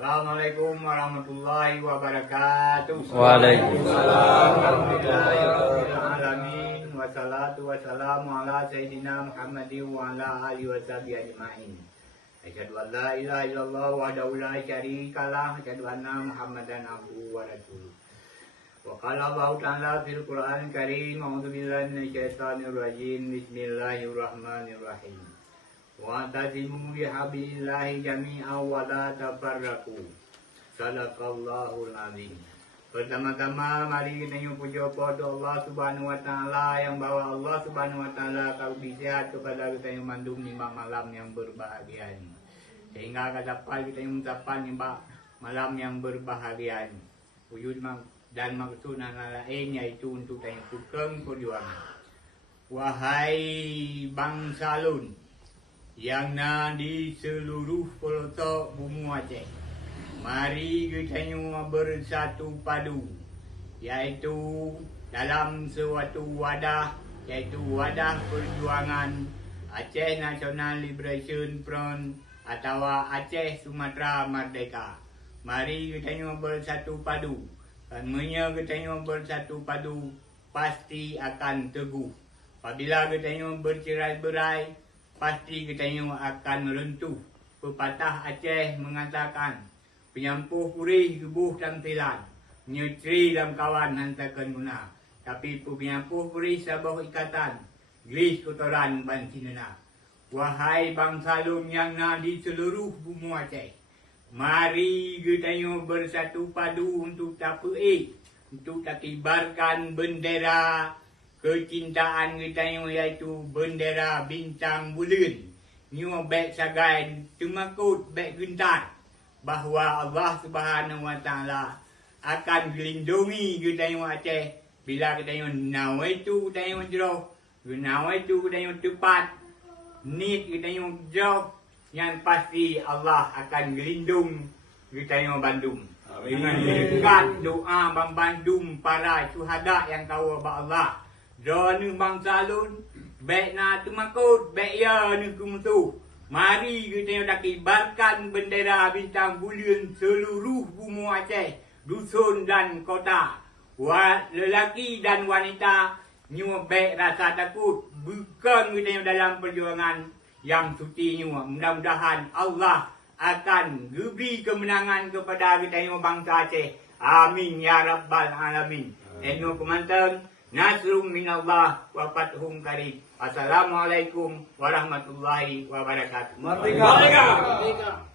Assalamualaikum warahmatullahi wabarakatuh. Waalaikumsalam warahmatullahi Alamin. Wassalatu wassalamu ala sayyidina Muhammadin wa ala alihi washabihi ajma'in. Asyhadu an la ilaha illallah wahdahu la syarika lah, asyhadu anna Muhammadan abduhu wa rasuluh. Wa qala Allah ta'ala fil Qur'anil Karim, a'udzu billahi minasyaitonir rajim. Bismillahirrahmanirrahim. Wa'tasimu bihablillahi jami'an wa la tafarraqu. Sadaqallahul azim. Pertama-tama mari kita puja kepada Allah Subhanahu wa taala yang bawa Allah Subhanahu wa taala kebisehat kepada kita yang mandum di malam yang berbahagia ini. Sehingga dapat kita mengucapkan malam yang berbahagia ini. Wujud dan maksud lain yaitu untuk kita tukang perjuangan. Wahai bangsa Lun yang di seluruh pelosok bumi Aceh, mari kita bersatu padu, yaitu dalam suatu wadah, yaitu wadah perjuangan Aceh National Liberation Front atau Aceh Sumatera Merdeka. Mari kita bersatu padu, dan kita bersatu padu pasti akan teguh. Apabila kita bercerai-berai, pasti kita akan meruntuh. Pepatah Aceh mengatakan, penyampuh purih gebuh tampilan, nyetri dalam kawan hantarkan guna. Tapi penyampuh purih sabah ikatan, gelis kotoran ban sinena. Wahai bangsa Lun yang di seluruh bumi Aceh, mari kita bersatu padu untuk tapuik, untuk kibarkan bendera kecintaan kita yaitu bendera bintang bulan. Nyo baik sagai temakut baik gentar bahawa Allah Subhanahu wa taala akan melindungi kita Aceh bila kita nawai tu kita jauh, nawai tu kita tepat, niat kita jauh, yang pasti Allah akan melindung kita Bandung. Dengan berkat doa Bang Bandung para syuhada yang tahu Allah. Dona bangsa Lun, baik na temakut, baik ya ni kumutu. Mari kita kibarkan bendera bintang bulan seluruh bumi Aceh, dusun dan kota. Lelaki dan wanita, nyu baik rasa takut, bukan kita dalam perjuangan yang suci nyu. Mudah-mudahan Allah akan beri kemenangan kepada kita bangsa Aceh. Amin ya rabbal alamin. Eno kemantan. Nasrum minallah wa fathum qarib. Assalamualaikum warahmatullahi wabarakatuh. Merdeka! Merdeka!